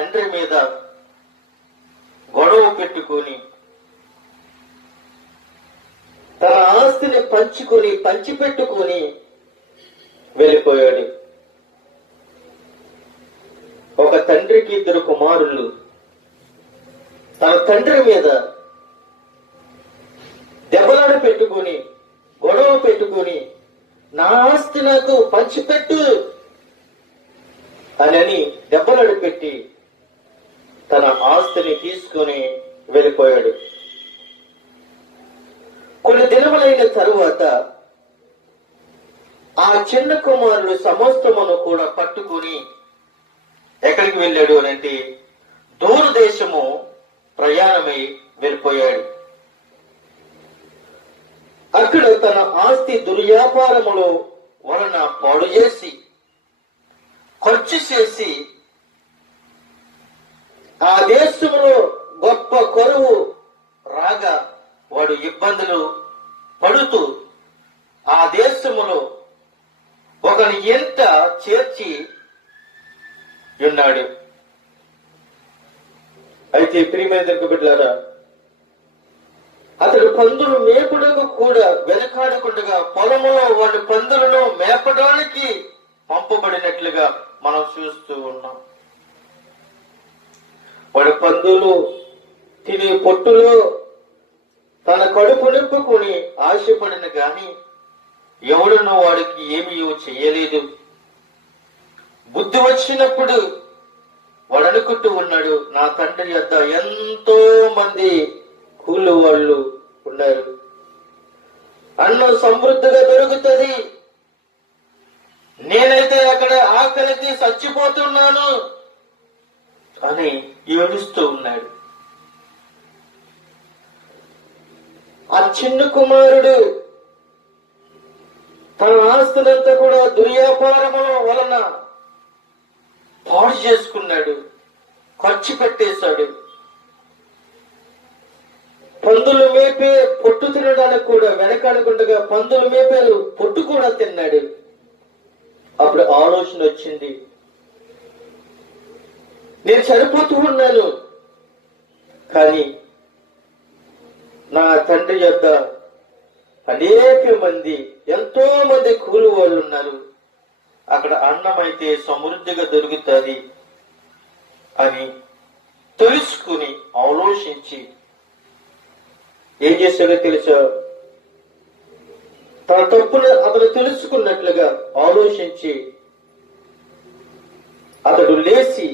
తండ్రి మీద గొడవ పెట్టుకొని తన ఆస్తిని పంచిపెట్టుకొని వెళ్ళిపోయాడు. ఒక తండ్రికి 2 కుమారులు తన తండ్రి మీద దెబ్బలాడ పెట్టుకుని గొడవ పెట్టుకుని నా ఆస్తి నాకు పంచిపెట్టు అని దెబ్బలాడు పెట్టి తన ఆస్తిని తీసుకుని వెళ్ళిపోయాడు. కొన్ని దినములైన తరువాత ఆ చిన్న కుమారుడు సమస్తమును కూడా పట్టుకుని ఎక్కడికి వెళ్ళాడు అంటే దూరదేశము ప్రయాణమై వెళ్ళిపోయాడు. అక్కడ తన ఆస్తి దుర్వ్యాపారములో వలన పాడు చేసి ఖర్చు చేసి ఆ దేశంలో గొప్ప కరువు రాగా వాడు ఇబ్బందులు పడుతూ ఆ దేశములో ఒకని ఎంత చేర్చి ఉన్నాడు. అయితే ప్రియమైన బిడ్డలారా, అతడు పందులు మేపుటకు కూడా వెనకాడకుండా పొలములో వాడి పందులను మేపడానికి పంపబడినట్లుగా మనం చూస్తూ ఉన్నాం. వాడి పందులు తినే పొట్టులో తన కడుపు నింపుకొని ఆశపడిన గాని ఎవడునో వాడికి ఏమీ చెయ్యలేదు. బుద్ధి వచ్చినప్పుడు వాడు అనుకుంటూ ఉన్నాడు, నా తండ్రి వద్ద ఎంతో మంది కూలి వాళ్ళు ఉన్నారు, అన్నం సమృద్ధిగా దొరుకుతుంది, నేనైతే అక్కడ ఆకలికి చచ్చిపోతున్నాను అని ఏడుస్తూ ఉన్నాడు. ఆ చిన్న కుమారుడు తన ఆస్తులంతా కూడా దుర్వ్యాపారముల వలన పాడు చేసుకున్నాడు, ఖర్చు పెట్టేశాడు. పందులు మేపే పొట్టు తినడానికి కూడా వెనకాడకుండా పందులు మేపేలు పొట్టు కూడా తిన్నాడు. అప్పుడు ఆలోచన వచ్చింది, నేను చనిపోతూ ఉన్నాను, కానీ నా తండ్రి యొద్ద అనేక మంది ఎంతో మంది కూలి వాళ్ళు ఉన్నారు, అక్కడ అన్నం అయితే సమృద్ధిగా దొరుకుతుంది అని తెలుసుకుని ఆలోచించి ఏం చేశాడో తెలుసా? తన తప్పును అతను తెలుసుకున్నట్లుగా ఆలోచించి అతడు లేచి